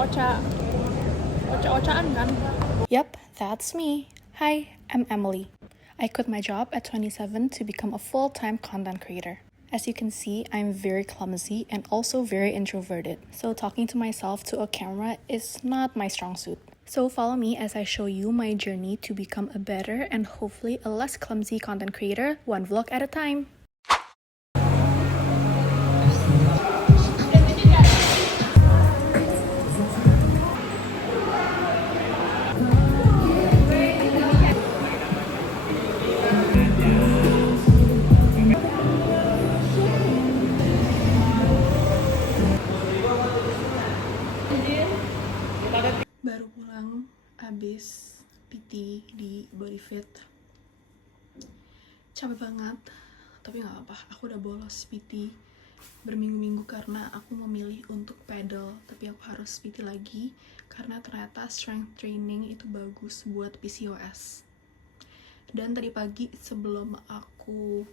ocha-ochaan kan? Yep, that's me. Hi, I'm Emily. I quit my job at 27 to become a full-time content creator. As you can see, I'm very clumsy and also very introverted. So talking to myself to a camera is not my strong suit. So follow me as I show you my journey to become a better and hopefully a less clumsy content creator, one vlog at a time. Baru pulang abis PT di Bodyfit. Capek banget, tapi nggak apa-apa. Aku udah bolos PT berminggu-minggu karena aku memilih untuk pedal, tapi aku harus PT lagi karena ternyata strength training itu bagus buat PCOS. Dan tadi pagi sebelum aku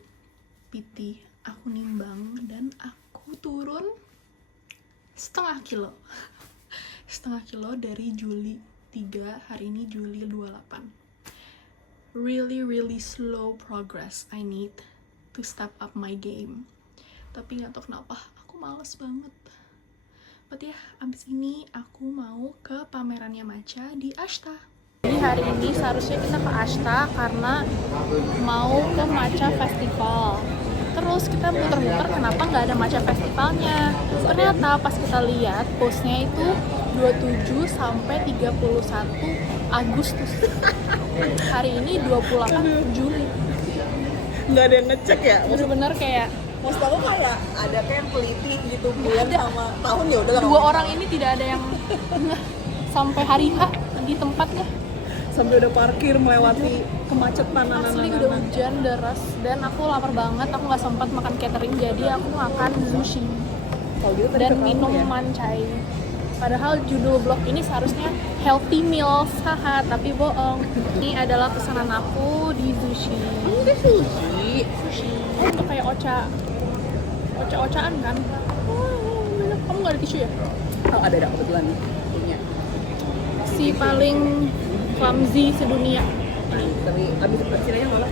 PT, aku nimbang dan aku turun setengah kilo dari Juli 3, hari ini Juli 28. Really slow progress. I need to step up my game. Tapi nggak tahu kenapa, aku males banget. But ya, abis ini aku mau ke pamerannya Matcha di Ashta. Jadi hari ini seharusnya kita ke Ashta karena mau ke Matcha Festival. Terus kita muter-muter, kenapa nggak ada Matcha Festivalnya? Ternyata pas kita lihat postnya itu 27 sampai 31 Agustus. Hari ini 28 Juli. Nggak ada yang ngecek ya? Bener-bener kayak Maksud aku kayak ada kayak yang peliti gitu bulan sama tahun, ya udah. Dua orang ini tidak ada yang sampai hari H di tempatnya. Sampai udah parkir melewati kemacetan. Asli udah hujan deras dan aku lapar banget. Aku nggak sempat makan catering, jadi aku makan sushi Gitu, dan minuman chai. Padahal judul vlog ini seharusnya healthy meals, haha, tapi bohong. Ini adalah pesanan aku di sushi. Ini sushi. Itu kayak ocha-ochaan kan? Kamu nggak ada tisu ya? Oh, ada kebetulan nih punya. Si paling clumsy sedunia. Tapi abis bersihnya malah.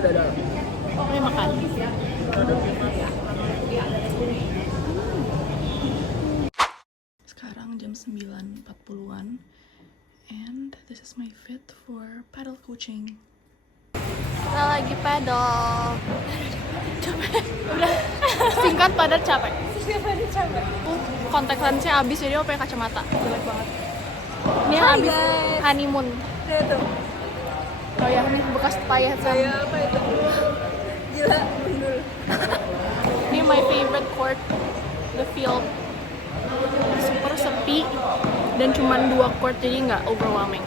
Dodol. Pokoknya makan. Sekarang jam 9.40-an and this is my fit for paddle coaching. Kita lagi paddle. Capek. Udah singkat padat capek. Kontak lensnya habis jadi aku pakai kacamata. Jelek banget. Ini yang habis honeymoon. Oh ya, ini bekas payah saya. Apa itu? Gila, gundul. Ini my favorite court, the field. Super sepi dan cuman 2 court, jadi nggak overwhelming.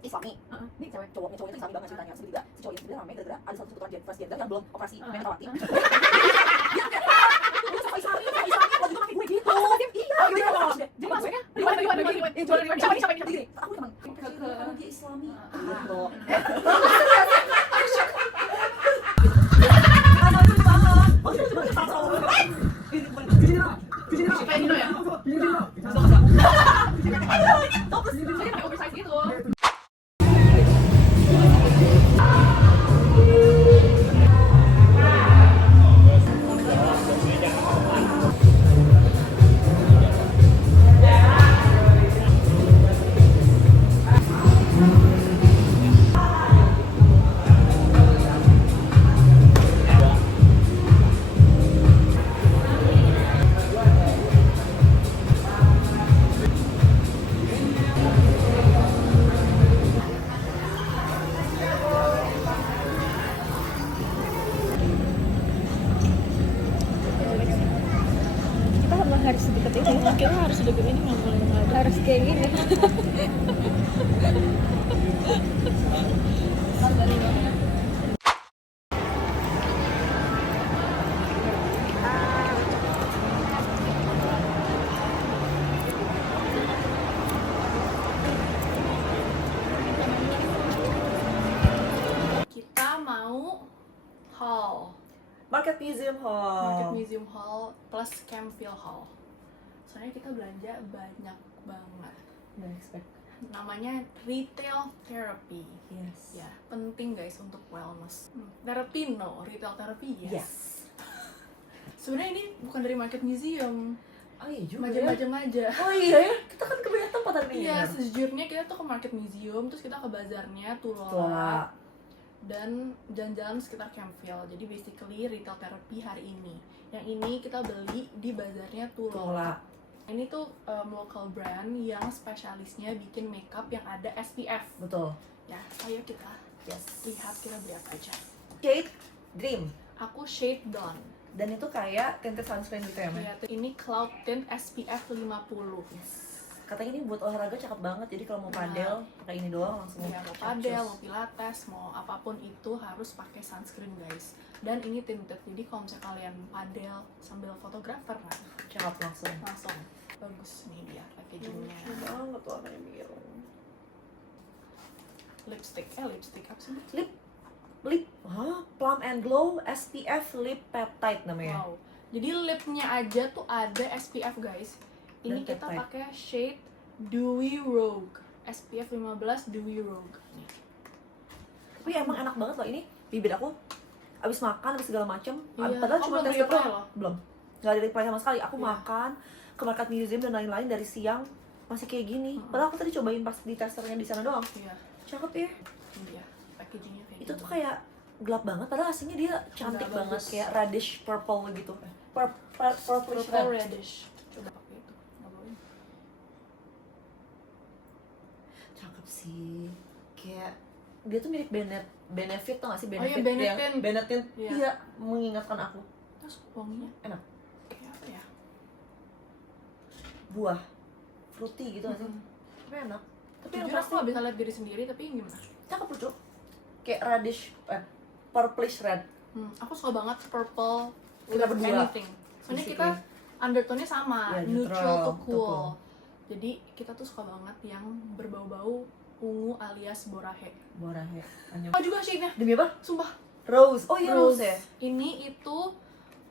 Islami, ini cowoknya itu islami banget ceritanya. Sebelumnya si cowok itu ramai gara-gara ada satu kebutuhan transgender yang belum operasi menopawati. Dia sama islami lagi pakai gue gitu. Iya, jadi maksudnya gimana? Siapa ini? Aku teman ke dia islami. Gitu. Harus deket ini, kita harus deket ini, nggak boleh nggak ada. Harus kayak gini. Market Museum Hall. Market Museum Hall plus Campville Hall. Soalnya kita belanja banyak banget. Nggak expect. Namanya retail therapy. Yes. Ya, penting guys untuk wellness. Therapy no, retail therapy yes. Yes. Sebenarnya ini bukan dari Market Museum. Oh iya juga ya. Majang-majang aja. Oh iya ya, kita kan ke banyak tempat hari ini. Iya, sejujurnya kita tuh ke Market Museum, terus kita ke bazarnya Tulola, Tulola. dan jalan-jalan sekitar Campville. Jadi basically retail therapy hari ini. Yang ini kita beli di bazarnya Tulola. Tulola. Ini tuh local brand yang spesialisnya bikin makeup yang ada SPF. Betul. Ya, ayo kita Yes. lihat kita beli apa aja. Shade Dream. Aku Shade Dawn. Dan itu kayak tinted sunscreen gitu ya, Men? Iya, ini Cloud Tint SPF 50. Katanya ini buat olahraga cakep banget, jadi kalau mau padel pakai ini doang langsung. Ya, mau padel, mau pilates, mau apapun itu harus pakai sunscreen guys. Dan ini tinted, jadi kalau misalnya kalian padel sambil fotografer nah, Cakep langsung. langsung bagus nih dia packagingnya. Banget warnanya biru. Lipstick apa sih? Lip, Plum and Glow SPF Lip Peptide namanya. Wow. Jadi lipnya aja tuh ada SPF guys. Ini Dan kita peptide. pakai shade Dewy Rogue. SPF 15 Dewy Rogue. Nih. Tapi emang enak banget loh ini. Bibir aku abis makan, abis segala macem. Iya. Padahal Oh, cuma belum tes reapply doang. loh? Belum. Gak ada reply sama sekali. Aku Iya. makan ke Market Museum dan lain-lain dari siang masih kayak gini. Padahal aku tadi cobain pas di testernya di sana doang. Iya. Cakep ya. Ini dia packagingnya kayak Itu gini. tuh kayak gelap banget. Padahal aslinya dia cantik Enggak, banget. bagus. Kayak reddish purple gitu. Purplish Purple red. reddish. Coba pakai itu. Nggak boleh. Cakep sih. Kayak dia tuh mirip Benefit tau gak sih? Oh iya, Benefit Benetint. yang Benetint. Iya. Iya, mengingatkan aku. Terus wanginya Enak. kayak apa ya? Buah fruity gitu gak sih? Mm-mm. Tapi enak. Tapi yang Jujur aku pasti nggak bisa lihat diri sendiri, tapi gimana? cakep lucu. Kayak reddish, purplish red. Aku suka banget purple Kita with berdua, anything. Soalnya basically. kita undertone-nya sama, Iya, neutral neutral to to cool. cool. Jadi kita tuh suka banget yang berbau-bau ungu alias borahe. Borahe. Oh juga shade-nya, Demi apa? sumpah. Rose. Oh iya rose ya. Ini itu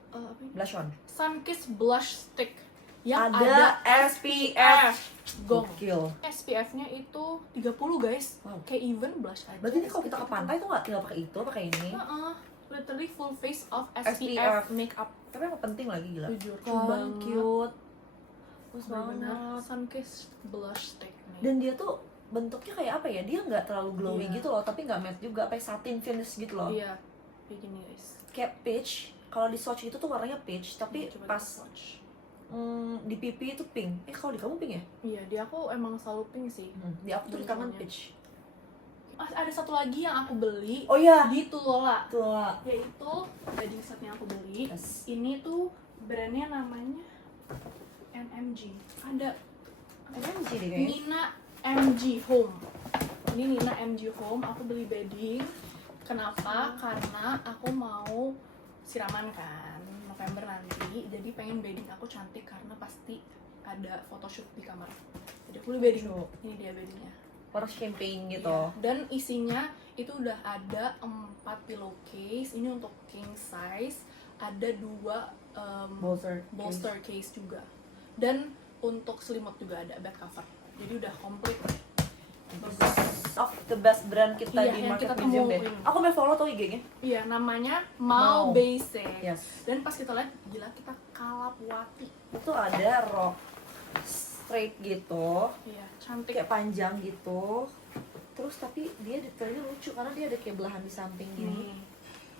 apa ini? Blush on. Sunkissed blush stick yang Ada ada SPF. Gong. Gokil. SPF-nya itu 30 guys. Wow. Kayak even blush aja. Berarti ini kalau kita ke pantai tuh nggak tinggal pakai itu, pakai ini. Literally full face of SPF. SPF makeup. Tapi emang penting lagi gila. Jujur, Kan cute. Bagus benar-benar banget. Sunkissed blush stick nih. Dan dia tuh bentuknya kayak apa ya? Dia nggak terlalu glowy Iya. gitu loh, tapi nggak matte juga, kayak satin finish gitu loh. Iya, kayak gini guys. Kayak peach. Kalau di swatch itu tuh warnanya peach, tapi Coba pas kita swatch. di pipi itu pink. Kalau di kamu pink ya? Iya, di aku emang selalu pink sih. Di aku tuh di tangan Bentuknya. peach. Ada satu lagi yang aku beli Oh iya. di Tulola, Tuh lah. yaitu wedding set yang aku beli. Yes. Ini tuh brandnya namanya NMG. Ada MG deh kayaknya. Nina MG Home. Ini Nina MG Home. Aku beli bedding. Kenapa? Karena aku mau siraman kan November nanti. Jadi pengen bedding aku cantik karena pasti ada photoshoot di kamar. Jadi aku beli bedding. Ini dia beddingnya. Warna champagne gitu. Iya. Dan isinya itu udah ada 4 pillowcase. Ini untuk king size. Ada 2 bolster case juga. Dan untuk selimut juga ada bed cover. Jadi udah komplit. Bagus. Of the best brand kita Iya, di yang Market kita Museum deh. temuin. Aku mau follow tuh IG-nya. Iya, namanya Mau Mau. Basic. Yes. Dan pas kita lihat, gila kita kalapwati. Itu ada rok straight gitu, Iya, cantik. kayak panjang gitu. Terus tapi dia detailnya lucu karena dia ada kayak belahan di samping gini. Nih.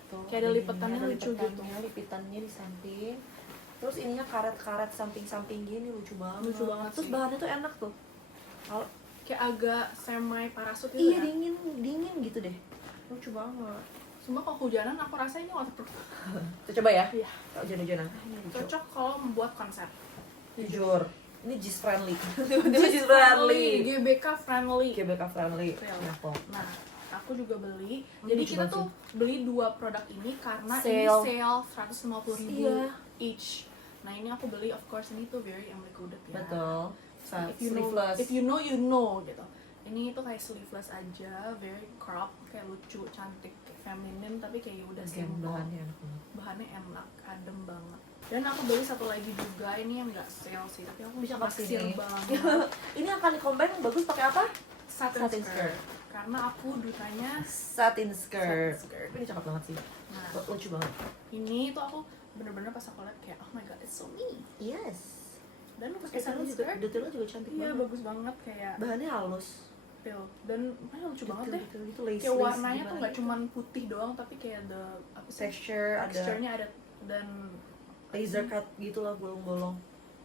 Tuh, Kayak ada gini, lipetannya ada lucu lipetannya, lipitannya di samping. Terus ininya karet-karet samping-samping gini lucu banget. Lucu banget Terus sih. bahannya tuh enak tuh. Kalau Kayak agak semi parasut gitu iya kan. dingin gitu deh. Lucu banget. Cuma kalau hujanan aku rasa ini waterproof. Kita coba ya. Iya. Kalau hujan-hujanan. Ini lucu. Cocok kalau membuat konser. Jujur. Ini Jis friendly. Ini Jis friendly. GBK friendly. GBK friendly. Real. Nyapol. Nah, aku juga beli. Jadi lucu kita banget tuh beli 2 produk ini karena Sale. ini sale 150.000 Iya. each. Nah, ini aku beli, of course ini tuh very included ya. Betul. Sleeveless. If you know, you know gitu. Ini tuh kayak sleeveless aja, very crop, kayak lucu, cantik. feminine tapi kayak udah Again, simple. bahannya enak banget. Bahannya enak, adem banget. Dan aku beli satu lagi juga, ini yang nggak sale sih, tapi aku Bisa naksir kasih nih. banget. Ini akan di-combine bagus pakai apa? Satin, Satin skirt. skirt. Karena aku dutanya. Satin skirt. Satin skirt. Ini cakep banget sih. Nah, Lucu banget. ini tuh aku bener-bener pas aku liat kayak oh my god, it's so me. Yes. Dan pas Pakai satin juga, skirt, detailnya juga cantik iya banget. bagus banget kayak Bahannya halus. pil. Dan makanya lucu banget deh. Detail gitu, lace, Kayak lace warnanya tuh gimana nggak gitu. cuman putih doang, tapi kayak the apa sih? Texture-nya ada dan laser cut gitu lah, bolong-bolong.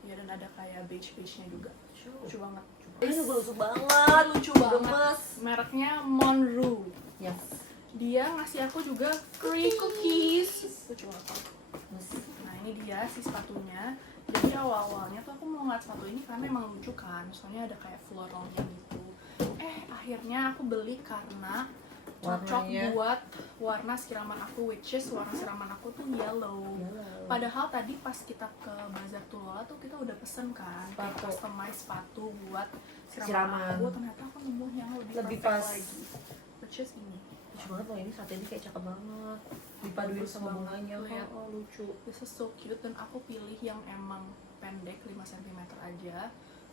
ya dan ada kayak beige-nya juga. Lucu banget. Ini juga lucu banget. Lucu banget. Gemes. Mereknya Monroe. Yes. Dia ngasih aku juga free cookies. Lucu banget. Yes. Nah ini dia si sepatunya. Jadi awal-awalnya tuh aku mau ngeliat sepatu ini karena emang lucu kan. Soalnya ada kayak floralnya gitu. Akhirnya aku beli karena cocok Warnanya. buat warna siraman aku, which is warna siraman aku tuh yellow. Padahal tadi pas kita ke Bazar Tulola tuh kita udah pesen kan kayak Sepatu. customize sepatu buat siraman Siraman. aku. Ternyata aku nemu yang Lebih perfect pas. lagi. Which is ini. Lucu banget loh, ini satinnya kayak cakep banget. Dipaduin Bagus sama banget. bunganya. Lihat. Oh, lucu. This is so cute dan aku pilih yang emang pendek 5 cm aja.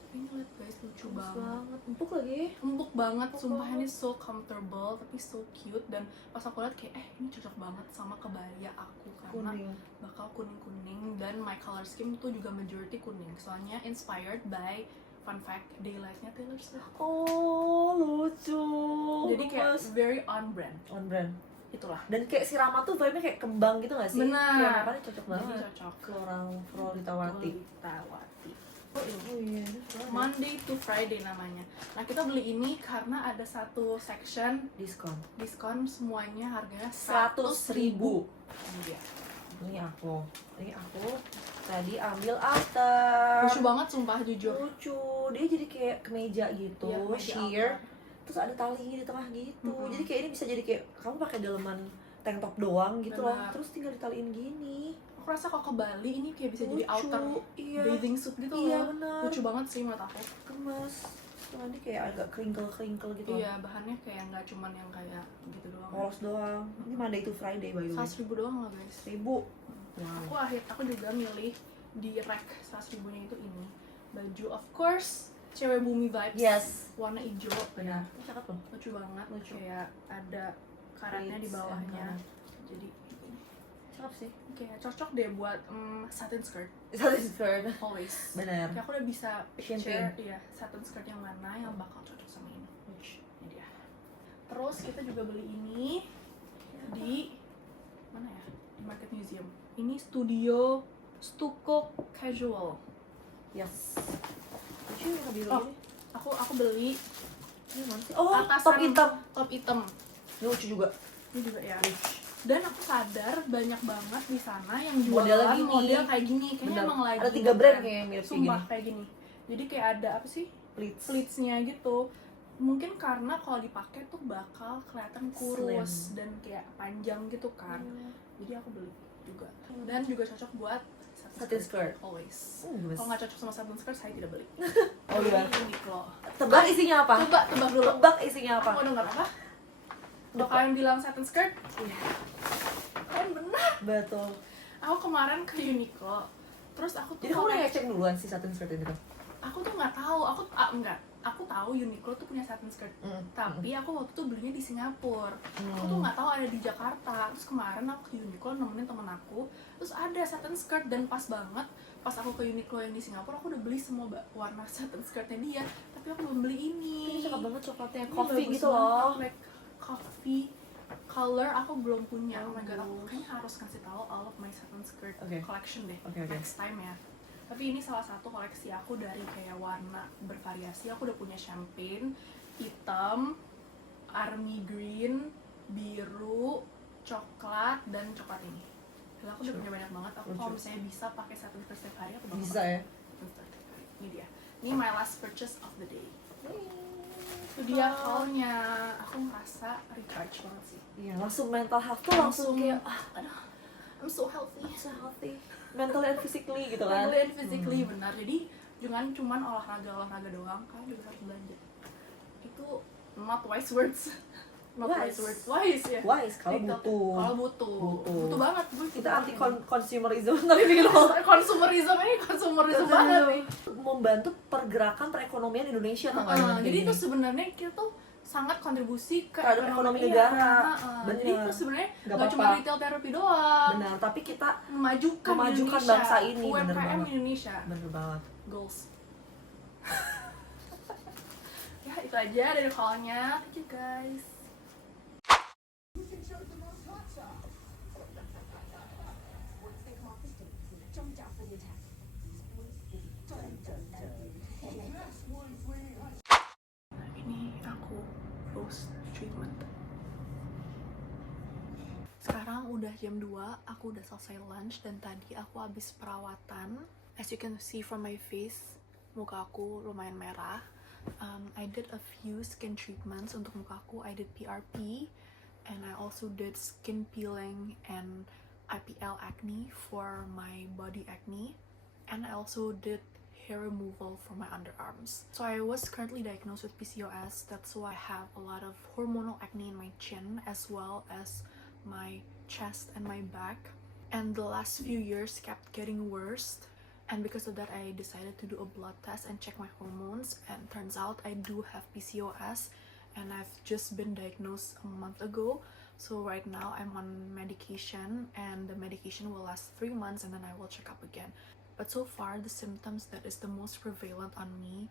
Tapi ini lihat guys, lucu banget. Empuk lagi. Empuk banget, Empuk sumpah banget. ini so comfortable tapi so cute. Dan pas aku lihat kayak ini cocok banget sama kebaya aku karena Kuning. bakal kuning-kuning dan my color scheme tuh juga majority kuning. Soalnya inspired by fun fact daylightnya Taylor Swift. Oh, lucu. Jadi kayak Gemes. very on brand. on brand. Itulah. Dan kayak si Rama tuh vibe-nya kayak kembang gitu gak sih? Benar. Kayak makanya cocok Jadi banget. cocok. Floralitawati. Floralitawati. Oh iya. Monday to Friday namanya. Nah kita beli ini karena ada satu section Diskon. semuanya harganya 100.000. Ini dia. Ini aku tadi ambil outer. Lucu banget sumpah jujur. Lucu. Dia jadi kayak kemeja gitu, Iya, kemeja sheer. outer. Terus ada tali di tengah gitu. Mm-mm. Jadi kayak ini bisa jadi kayak kamu pakai daleman tank top doang gitu loh. Benar. Terus tinggal ditaliin gini. Aku rasa kalau ke Bali ini kayak bisa jadi Lucu. outer Iya. bathing suit gitu Iya, loh. benar. Lucu banget sih menurut aku. Gemes. Terus nanti kayak agak crinkle gitu. Iya, bahannya kayak nggak cuman yang kayak gitu doang. Polos doang. Ini Monday to Friday by the way. 100.000 doang lah guys. 1.000. Wow. Aku juga milih di rack 100.000-nya itu ini. Baju of course cewek bumi vibes. Yes. Warna hijau. Benar. Ini cakep loh. Lucu banget. Lucu. Kayak ada karetnya di Pleats bawahnya. and Jadi Cakep sih. kayak cocok deh buat satin skirt Satin skirt. always. Benar. Kayak aku udah bisa picture Champagne. ya satin skirt yang mana yang bakal cocok sama ini. Ini dia. Terus kita juga beli ini di mana ya? Di Market Museum. Ini Studio Stucco Casual. Yes. Lucu yang biru Oh. ini. Aku beli Ini mana sih? Oh, atasan top hitam. top hitam. Ini lucu juga. Ini juga ya. Dan aku sadar banyak banget di sana yang Modelnya jualan gini. model kayak gini. Kayaknya Bener. emang lagi Ada 3 brand kayak yang mirip kayak Sumpah gini. kayak gini. Jadi kayak ada apa sih? Pleats. Pleatsnya gitu. Mungkin karena kalau dipakai tuh bakal kelihatan kurus Slim. dan kayak panjang gitu kan. Hmm. Jadi aku beli juga. Dan juga cocok buat Satin skirt. always. Gemes. Kalau nggak cocok sama satin skirt saya tidak beli. Oh iya. Ini Uniqlo. Tebak isinya apa? Tebak dulu. Tebak isinya Aku apa? mau denger apa? Kalau kalian bilang satin skirt, Iya. kalian benar. Betul. Aku kemarin ke Uniqlo, terus aku tuh Jadi kamu udah kayak- ngecek duluan sih satin skirt ini tuh? aku tuh nggak tahu, aku tahu Uniqlo tuh punya satin skirt, tapi aku waktu itu belinya di Singapura. Aku tuh nggak tahu ada di Jakarta. Terus kemarin aku ke Uniqlo nemenin temen aku, terus ada satin skirt dan pas banget. Pas aku ke Uniqlo yang di Singapura, aku udah beli semua warna satin skirtnya dia, tapi aku belum beli ini. Ini cakep banget coklatnya, Ini coffee bagus gitu banget, loh. like coffee color aku belum punya. Oh my god, aku Bagus. kayaknya harus kasih tahu all of my satin skirt Oke. collection deh Oke. next time ya. Tapi ini salah satu koleksi aku dari kayak warna bervariasi. Aku udah punya champagne, hitam, army green, biru, coklat, dan coklat ini. Gila, aku udah punya banyak banget. Aku kalau Lucu. misalnya bisa pakai satin skirt setiap hari, aku bakal Bisa pakai ya? satin skirt setiap hari. Ini dia. Ini my last purchase of the day. Itu dia haulnya. Aku ngerasa recharge banget sih. Iya, langsung mental health tuh langsung kayak aduh, I'm so healthy. so healthy. Mentally and physically gitu kan. Mentally and physically, benar. Jadi jangan cuman olahraga doang, kalian juga harus belanja. Itu not wise words. not Wise. wise word, wise ya. Wise kalau TikTok. butuh. Kalau butuh. Butuh. Butuh banget. Kita anti consumerism tapi bikin Konsumerisme ini konsumerisme banget nih. membantu pergerakan perekonomian Indonesia tau gak dengan Jadi kayak itu gini? sebenarnya kita tuh sangat kontribusi ke Terhadap ekonomi iya. negara. Jadi Bener. itu sebenarnya Nggak nggak cuma apa-apa. retail terapi doang, Benar, tapi kita memajukan Memajukan Indonesia, bangsa ini, bener UMKM banget. Indonesia, bener banget. goals. Ya itu aja dari call-nya, thank you guys. Ini aku post treatment. Sekarang udah jam 2, aku udah selesai lunch dan tadi aku habis perawatan. As you can see from my face, muka aku lumayan merah. I did a few skin treatments untuk muka aku. I did PRP and I also did skin peeling and IPL acne for my body acne. And I also did hair removal for my underarms. So I was currently diagnosed with PCOS. That's why I have a lot of hormonal acne in my chin as well as my chest and my back. And the last few years kept getting worse. And because of that, I decided to do a blood test and check my hormones. And turns out I do have PCOS. And I've just been diagnosed a month ago. So right now I'm on medication. And the medication will last 3 months and then I will check up again. But so far, the symptoms that is the most prevalent on me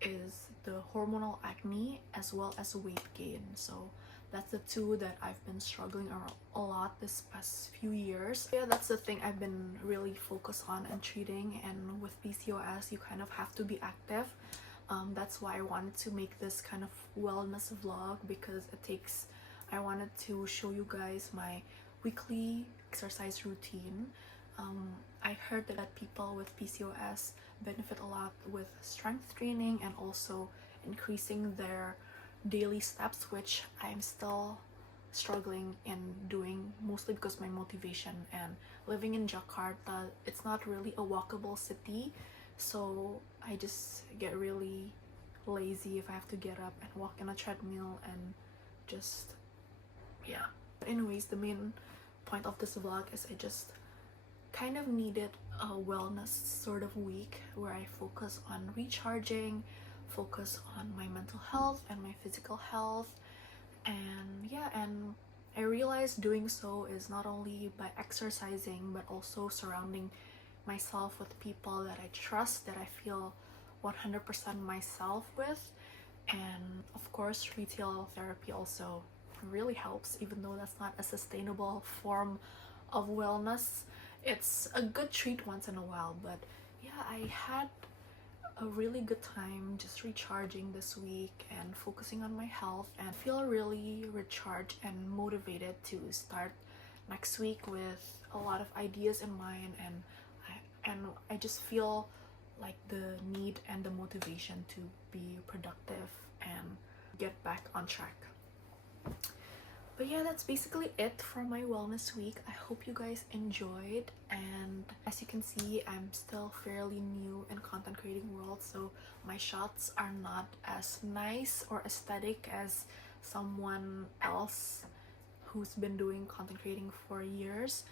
is the hormonal acne as well as weight gain. So that's the two that I've been struggling a lot this past few years. Yeah, that's the thing I've been really focused on and treating. And with PCOS, you kind of have to be active. That's why I wanted to make this kind of wellness vlog because I wanted to show you guys my weekly exercise routine. I heard that people with PCOS benefit a lot with strength training and also increasing their daily steps, which I'm still struggling in doing, mostly because my motivation and living in Jakarta, it's not really a walkable city, so I just get really lazy if I have to get up and walk in a treadmill and just, yeah. But anyways, the main point of this vlog is I just kind of needed a wellness sort of week where I focus on recharging, focus on my mental health and my physical health. And yeah, and I realized doing so is not only by exercising but also surrounding myself with people that I trust, that I feel 100% myself with. And of course, retail therapy also really helps, even though that's not a sustainable form of wellness. It's a good treat once in a while, but yeah, I had a really good time just recharging this week and focusing on my health, and feel really recharged and motivated to start next week with a lot of ideas in mind, and I just feel like the need and the motivation to be productive and get back on track. But yeah, that's basically it for my wellness week. I hope you guys enjoyed, and as you can see, I'm still fairly new in content creating world, so my shots are not as nice or aesthetic as someone else who's been doing content creating for years.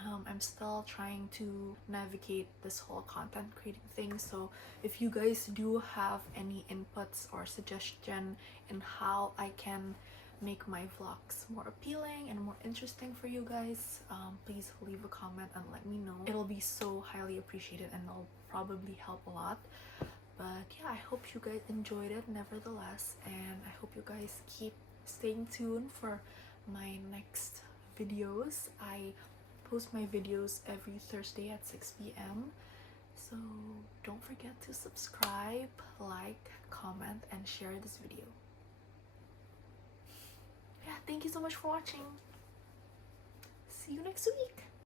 I'm still trying to navigate this whole content creating thing, so if you guys do have any inputs or suggestion in how I can make my vlogs more appealing and more interesting for you guys, please leave a comment and let me know. It'll be so highly appreciated and it'll probably help a lot. But yeah, I hope you guys enjoyed it nevertheless, and I hope you guys keep staying tuned for my next videos. I post my videos every Thursday at 6 p.m. So don't forget to subscribe, like, comment, and share this video. Yeah, thank you so much for watching. See you next week.